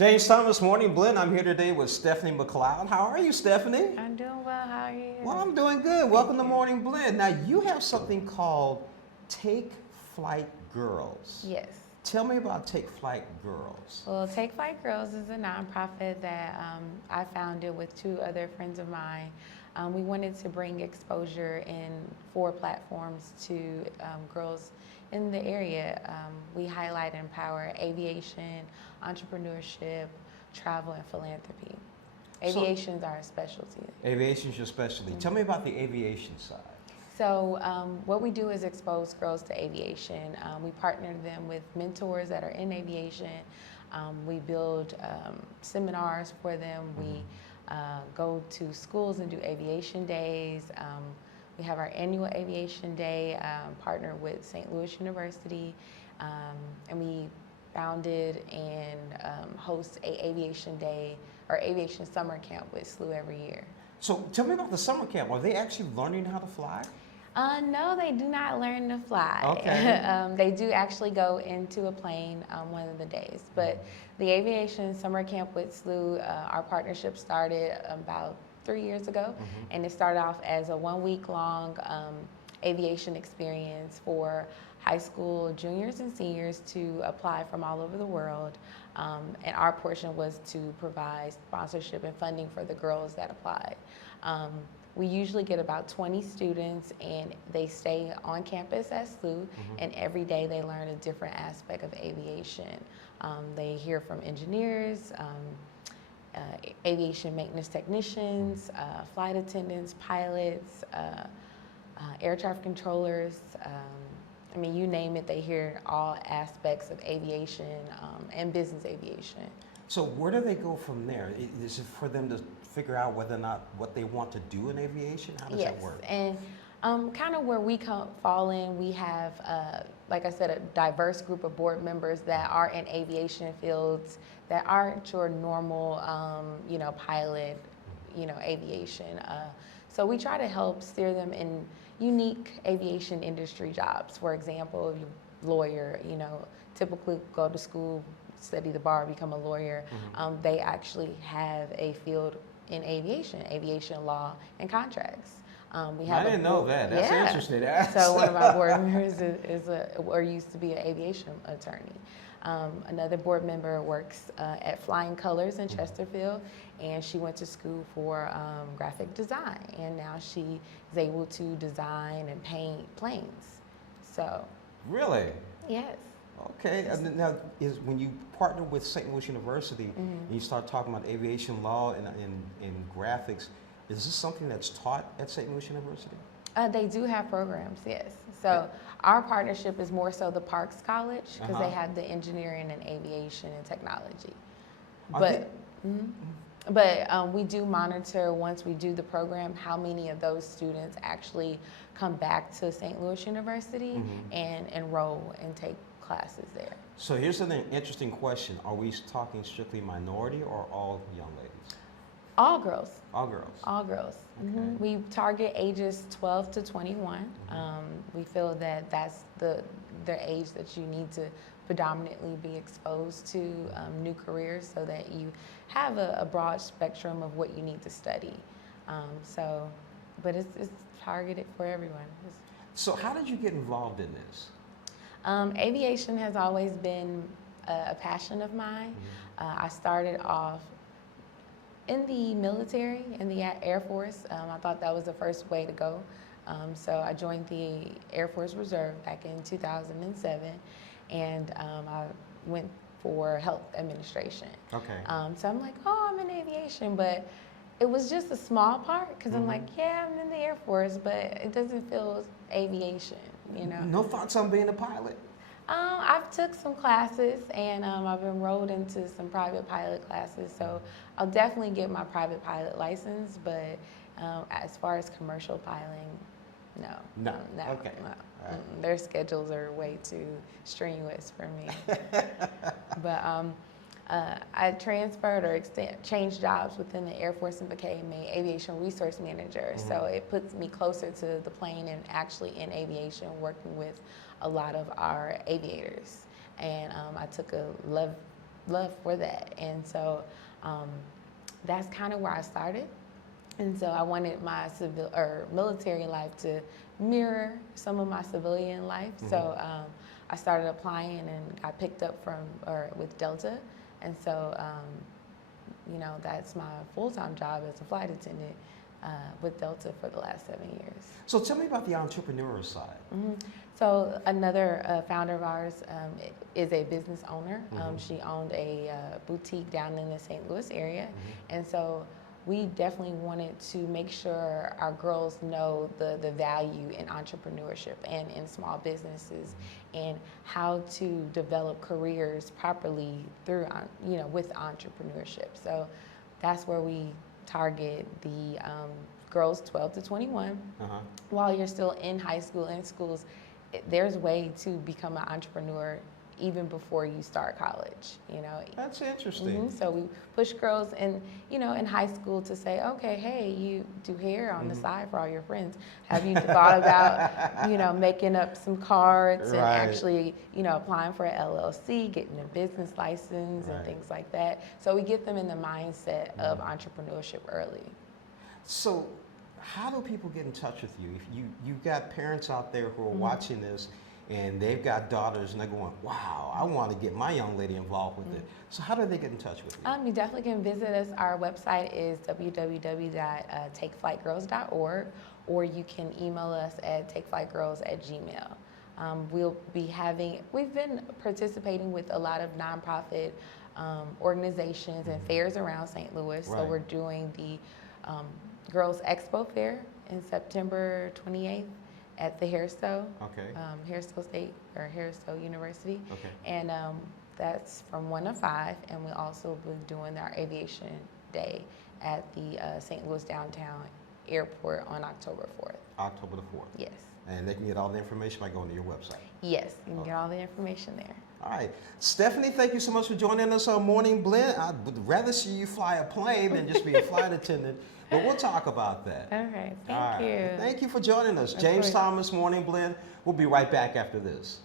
James Thomas, Morning Blend. I'm here today with Stephanie McCloud. How are you, Stephanie? I'm doing well. How are you? Well, I'm doing good. Welcome to Morning Blend. Now, you have something called Take Flight Girls. Yes. Tell me about Take Flight Girls. Well, Take Flight Girls is a nonprofit that I founded with two other friends of mine. We wanted to bring exposure in 4 platforms to girls in the area. We highlight and empower aviation, entrepreneurship, travel, and philanthropy. Aviation is our specialty. Aviation is your specialty. Tell me about the aviation side. So what we do is expose girls to aviation. We partner them with mentors that are in aviation. We build seminars for them. We go to schools and do aviation days. We have our annual aviation day, partner with St. Louis University, and we founded and host a aviation day or aviation summer camp with SLU every year. So tell me about the summer camp. Are they actually learning how to fly? No, they do not learn to fly. Okay. They do actually go into a plane one of the days. But the aviation summer camp with SLU, our partnership started about 3 years ago, and it started off as a 1-week-long aviation experience for high school juniors and seniors to apply from all over the world. And our portion was to provide sponsorship and funding for the girls that applied. We usually get about 20 students, and they stay on campus at SLU, and every day they learn a different aspect of aviation. They hear from engineers, aviation maintenance technicians, flight attendants, pilots, air traffic controllers. I mean, you name it, they hear all aspects of aviation and business aviation. So where do they go from there? Is it for them to figure out whether or not what they want to do in aviation? How does that work? Yes, and kind of where we fall in, we have, like I said, a diverse group of board members that are in aviation fields that aren't your normal, pilot, aviation. So we try to help steer them in unique aviation industry jobs. For example, if you're a lawyer, typically go to school, study the bar, become a lawyer. They actually have a field in aviation law and contracts. We have I didn't know that. That's interesting. So one of our board members or used to be an aviation attorney. Another board member works at Flying Colors in Chesterfield, and she went to school for graphic design, and now she is able to design and paint planes. So. Really? Yes. Okay. And now, when you partner with St. Louis University and you start talking about aviation law and graphics, is this something that's taught at St. Louis University? They do have programs, yes. So our partnership is more so the Parks College, because they have the engineering and aviation and technology. But we do monitor, once we do the program, how many of those students actually come back to St. Louis University and enroll and take classes there. So here's an interesting question. Are we talking strictly minority or all young ladies? All girls. All girls. All girls. Okay. We target ages 12 to 21. We feel that that's the age that you need to predominantly be exposed to new careers, so that you have a broad spectrum of what you need to study. But it's targeted for everyone. So how did you get involved in this? Aviation has always been a passion of mine. I started off in the military, in the Air Force. I thought that was the first way to go. So I joined the Air Force Reserve back in 2007, and I went for health administration. Okay. So I'm like, I'm in aviation, but it was just a small part, because I'm like, yeah, I'm in the Air Force, but it doesn't feel aviation, No thoughts on being a pilot? I've took some classes, and I've enrolled into some private pilot classes, so I'll definitely get my private pilot license, but as far as commercial piloting, no. Okay. No. Right. Their schedules are way too strenuous for me. But I transferred or changed jobs within the Air Force and became an aviation resource manager. So it puts me closer to the plane and actually in aviation, working with a lot of our aviators. And I took a love love for that. And so that's kind of where I started. And so I wanted my civil or military life to mirror some of my civilian life. So I started applying and got picked up with Delta. And so, you know, that's my full-time job as a flight attendant with Delta for the last 7 years. So tell me about the entrepreneur side. So another founder of ours is a business owner. She owned a boutique down in the St. Louis area. And so we definitely wanted to make sure our girls know the value in entrepreneurship and in small businesses and how to develop careers properly through, you know, with entrepreneurship. So that's where we target the girls 12 to 21. While you're still in high school, in schools, there's a way to become an entrepreneur even before you start college, you know. That's interesting. So we push girls in, you know, in high school to say, okay, hey, you do hair on the side for all your friends. Have you thought about, you know, making up some cards and actually, you know, applying for an LLC, getting a business license and things like that. So we get them in the mindset of entrepreneurship early. So how do people get in touch with you? If you've got parents out there who are watching this, and they've got daughters, and they're going, wow, I want to get my young lady involved with it. So how do they get in touch with you? You definitely can visit us. Our website is www.takeflightgirls.org, or you can email us at takeflightgirls@gmail. We've been participating with a lot of nonprofit organizations and fairs around St. Louis. So we're doing the Girls Expo Fair in September 28th. At the Hairstow, Hairstow State or Hairstow University, and that's from 1 to 5. And we also be doing our aviation day at the St. Louis Downtown Airport on October 4th. October the 4th. Yes. And they can get all the information by going to your website. Yes, you can get all the information there. All right, Stephanie, thank you so much for joining us on Morning Blend. I'd rather see you fly a plane than just be a flight attendant. But we'll talk about that. All right, thank you. Thank you for joining us. James Thomas, Morning Blend. We'll be right back after this.